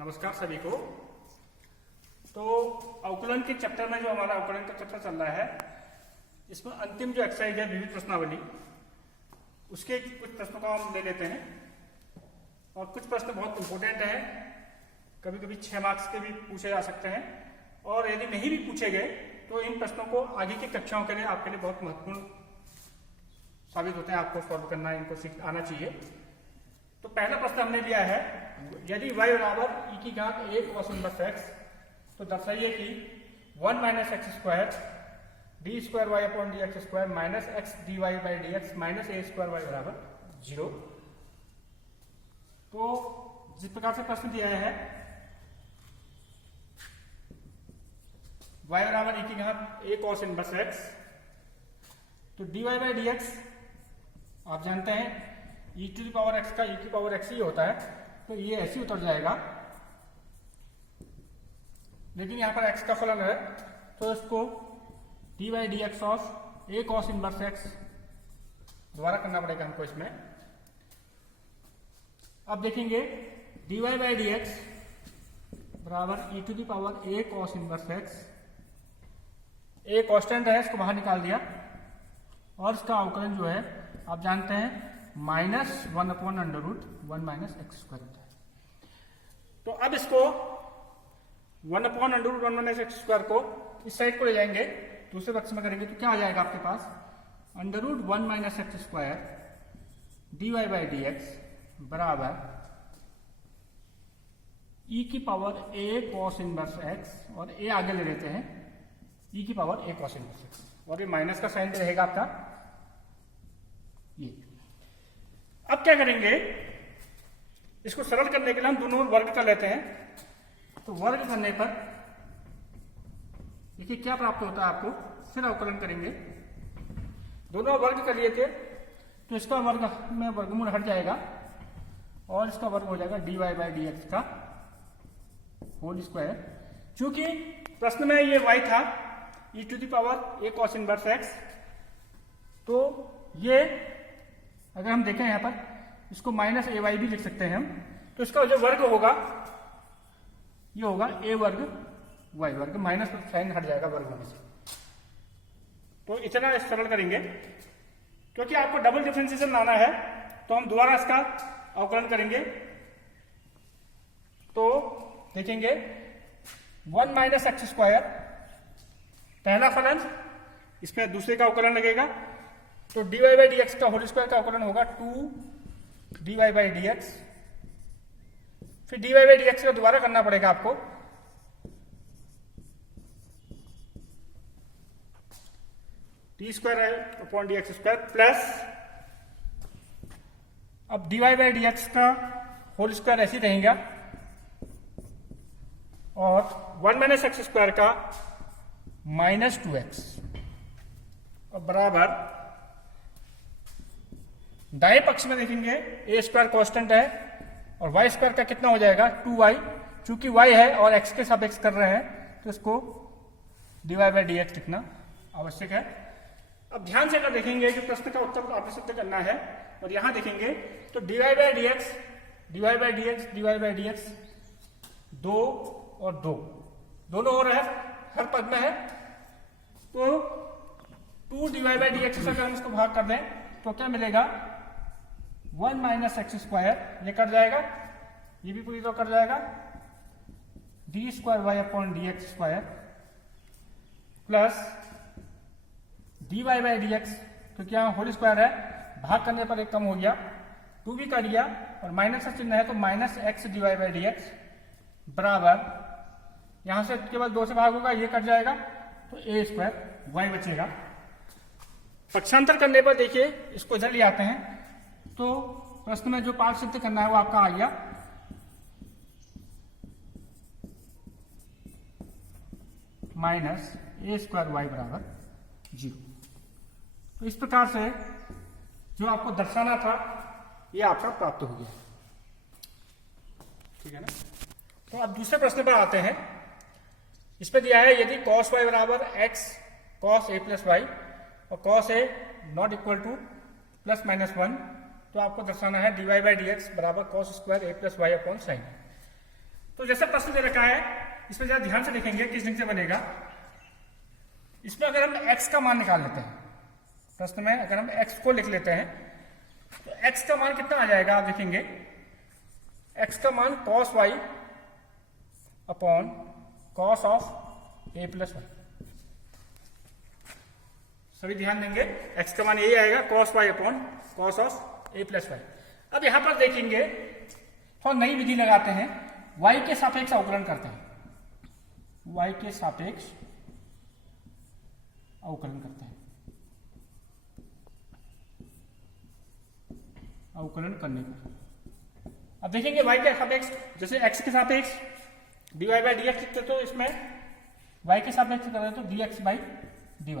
नमस्कार सभी को। तो अवकलन के चैप्टर में जो हमारा अवकलन का चैप्टर चल रहा है, इसमें अंतिम जो एक्सरसाइज है विविध प्रश्नावली, उसके कुछ प्रश्नों का हम ले लेते हैं। और कुछ प्रश्न बहुत इंपॉर्टेंट है, कभी कभी 6 मार्क्स के भी पूछे जा सकते हैं, और यदि नहीं भी पूछे गए तो इन प्रश्नों को आगे की कक्षाओं के लिए आपके लिए बहुत महत्वपूर्ण साबित होते हैं। आपको सॉल्व करना, इनको सीख आना चाहिए। तो पहला प्रश्न हमने लिया है, यदि y बराबर e की घात 1 cos इनवर्स x, तो दर्शाइए कि 1 minus x square d square y upon d x square minus x d y by d x minus a square y बराबर 0। तो जिस प्रकार से प्रश्न दिया है, y बराबर e की घात 1 cos इनवर्स x, तो d y by d x आप जानते हैं e to the power x का e की पावर x ही होता है, तो ये ऐसे ही उतर जाएगा। लेकिन यहाँ पर x का फलन है, तो इसको d by d x of a cos inverse x दोबारा करना पड़ेगा हमको इसमें। अब देखेंगे d y by d x बराबर e to the power a cos inverse x, a constant है, इसको बाहर निकाल दिया, और इसका अवकलन जो है आप जानते हैं -1 upon under root 1 minus x square होता है। तो अब इसको 1 upon under root 1 minus x square को इस साइड को ले जाएंगे, दूसरे पक्ष में करेंगे, तो क्या आ जाएगा आपके पास under root 1 minus x square d y by d x बराबर e की power a cos inverse x, और a आगे ले लेते हैं e की power a cos inverse x, और ये माइनस का साइन रहेगा आपका ये। अब क्या करेंगे, इसको सरल करने के लिए हम दोनों वर्ग कर लेते हैं। तो वर्ग करने पर देखिए क्या प्राप्त होता है आपको, फिर अवकलन करेंगे। दोनों वर्ग कर लिए थे, तो इसका वर्ग में वर्गमूल हट जाएगा, और इसका वर्ग हो जाएगा d y by d x का होल स्क्वायर। चूंकि प्रश्न में ये y था e to the power a cos inverse x, तो ये अगर हम देखें यहाँ पर, इसको माइनस ए वाई भी लिख सकते हैं हम। तो इसका जो वर्ग होगा ये होगा a वर्ग y वर्ग, माइनस साइन हट जाएगा वर्ग होने से। तो इतना सरल करेंगे। क्योंकि आपको डबल डिफरेंशिएशन लाना है, तो हम दोबारा इसका अवकलन करेंगे। तो देखेंगे 1 माइनस एक्स स्क्वायर पहला फलन, इसमें दूसरे का अवकलन लगेगा, तो d y by d x का होल स्क्वायर का अवकलन होगा 2 d y by d x. फिर d y by d x का दोबारा करना पड़ेगा आपको, d square upon d x square plus, अब d y by d x का होल स्क्वायर ऐसे ही रहेगा, और 1 माइनस एक्स स्क्वायर का -2x, और बराबर दाएं पक्ष में देखेंगे ए स्क्वायर कांस्टेंट है, और वाई स्क्वायर का कितना हो जाएगा 2y। चूंकि y है और x के सापेक्ष कर रहे हैं, तो इसको d y by d x लिखना आवश्यक है। अब ध्यान से अगर देखेंगे कि प्रश्न का उत्तर आपको सिद्ध करना है, और यहां देखेंगे तो d y by d x, d y by d x, d y by d x 2 और 2 दोनों हो रहे हैं, हर पद में है। तो 2 d y by d x से अगर हम इसको भाग कर दें, तो क्या मिलेगा 1 माइनस एक्स स्क्वायर, ये कट जाएगा, ये भी पूरी तरह कट जाएगा, d square y upon d x square plus d y by d x, क्योंकि यहाँ होल स्क्वायर है, भाग करने पर एक कम हो गया, 2 भी कट गया, और माइनस का चिन्ह है, तो minus x d y by d x बराबर, यहां से केवल 2 से भाग होगा, ये कट जाएगा, तो ए स्क्वायर वाई बचेगा। पक्षांतर करने पर देखिए इसको इधर ले आते हैं, तो प्रश्न में जो पार्ट सिद्ध करना है वो आपका आ गया, माइनस ए स्क्वायर वाई बराबर 0। तो इस प्रकार से जो आपको दर्शाना था ये आपका प्राप्त हो गया, ठीक है ना। तो अब दूसरे प्रश्न पर आते हैं। इसमें दिया है, यदि cos y बराबर x cos a plus y और cos a not equal to +-1, तो आपको दर्शाना है dy बाई डी एक्स बराबर cos square a plus y upon sine. तो जैसा प्रश्न दे रखा है इसमें जरा ध्यान से देखेंगे किस ढंग से बनेगा। इसमें अगर हम x का मान निकाल लेते हैं, प्रश्न में अगर हम x को लिख लेते हैं तो x का मान कितना आ जाएगा, आप देखेंगे x का मान cos y upon cos of a plus y. सभी ध्यान देंगे, x का मान यही आएगा cos y upon cos of a plus y. अब यहां पर देखेंगे थोड़ा नई विधि लगाते हैं, y के सापेक्ष अवकलन करते हैं, y के सापेक्ष अवकलन करते हैं। अवकलन करने पर अब देखेंगे y के सापेक्ष, जैसे x के सापेक्ष dy बाई डी एक्स लिखते तो इसमें y के सापेक्ष करते तो dx बाई dy।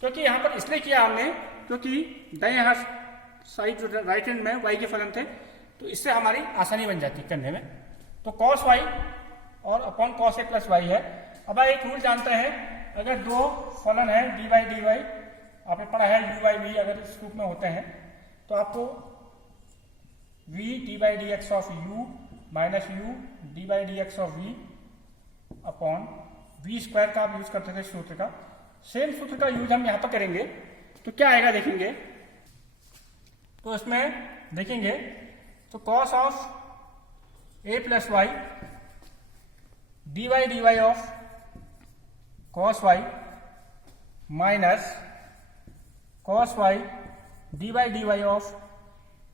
क्योंकि यहां पर इसलिए किया हमने क्योंकि दाएं हाथ साइड जो राइट हैंड में y के फलन थे, तो इससे हमारी आसानी बन जाती करने में। तो cos y और upon cos a plus y है। अब एक रूल जानते हैं, अगर दो फलन है dy बाई डी वाई, आपने पढ़ा है u बाई v, अगर इस रूप में होते हैं तो आपको v D by d x of u minus u D by d x of v upon v square का आप यूज करते थे सूत्र का, सेम सूत्र का यूज हम यहां पर करेंगे। तो क्या आएगा देखेंगे, तो इसमें देखेंगे तो cos of a plus y d y d y of cos y minus cos y d y d y of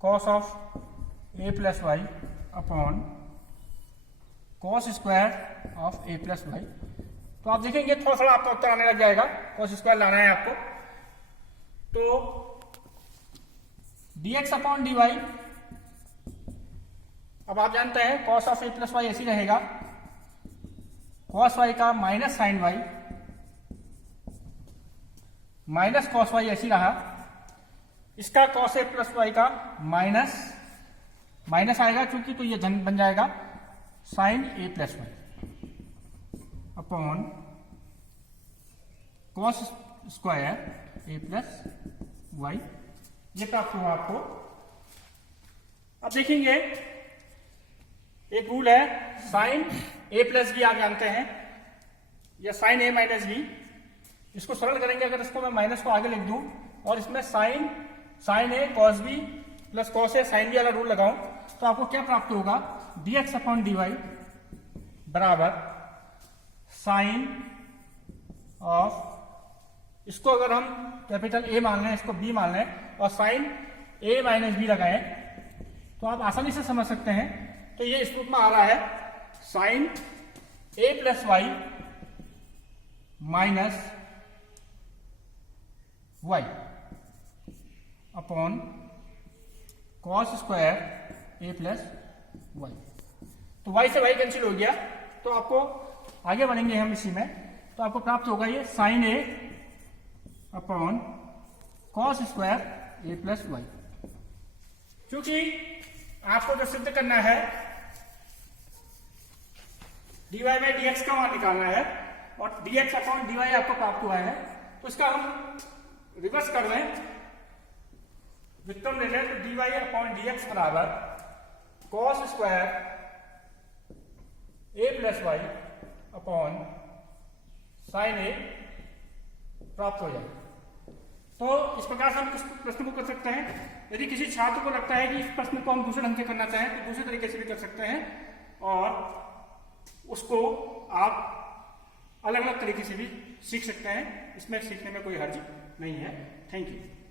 cos of a plus y upon cos square of a plus y. तो आप देखेंगे थोड़ा थोड़ा आपका उत्तर आने लग जाएगा, cos square लाना है आपको। तो dx अपॉन dy, अब आप जानते हैं cos of a plus y ऐसी रहेगा, cos y का minus sine y minus cos y ऐसी रहा, इसका cos a प्लस वाई का माइनस माइनस आएगा क्योंकि, तो ये धन बन जाएगा sine a plus y upon cos square a plus y. ये प्राप्त हुआ आपको। अब देखेंगे एक रूल है साइन a प्लस बी, आप जानते हैं, या साइन a माइनस बी। इसको सरल करेंगे, अगर इसको मैं माइनस को आगे लिख दूं और इसमें sine a cos b plus cos a sine b वाला रूल लगाऊं तो आपको क्या प्राप्त होगा, dx अपॉन dy बराबर साइन ऑफ, इसको अगर हम कैपिटल A मान लें, इसको B मान लें और साइन a माइनस बी लगाएं तो आप आसानी से समझ सकते हैं। तो ये इस रूप में आ रहा है sine a plus y minus y upon cos square a plus y. तो y से y कैंसिल हो गया, तो आपको आगे बढ़ेंगे हम इसी में, तो आपको प्राप्त होगा ये sine a upon cos square a plus y. क्योंकि आपको जो सिद्ध करना है dy बाई डी एक्स का मान निकालना है और dx अपॉन dy आपको प्राप्त हुआ है, तो इसका हम रिवर्स कर लें, व्युत्क्रम ले लें, तो dy अपॉन डी एक्स बराबर cos square a plus y upon sine a प्राप्त हो जाए। तो इस प्रकार से हम इस प्रश्न को कर सकते हैं। यदि किसी छात्र को लगता है कि इस प्रश्न को हम दूसरे ढंग से करना चाहें तो दूसरे तरीके से भी कर सकते हैं, और उसको आप अलग अलग तरीके से भी सीख सकते हैं। इसमें सीखने में कोई हर्ज नहीं है। Thank you.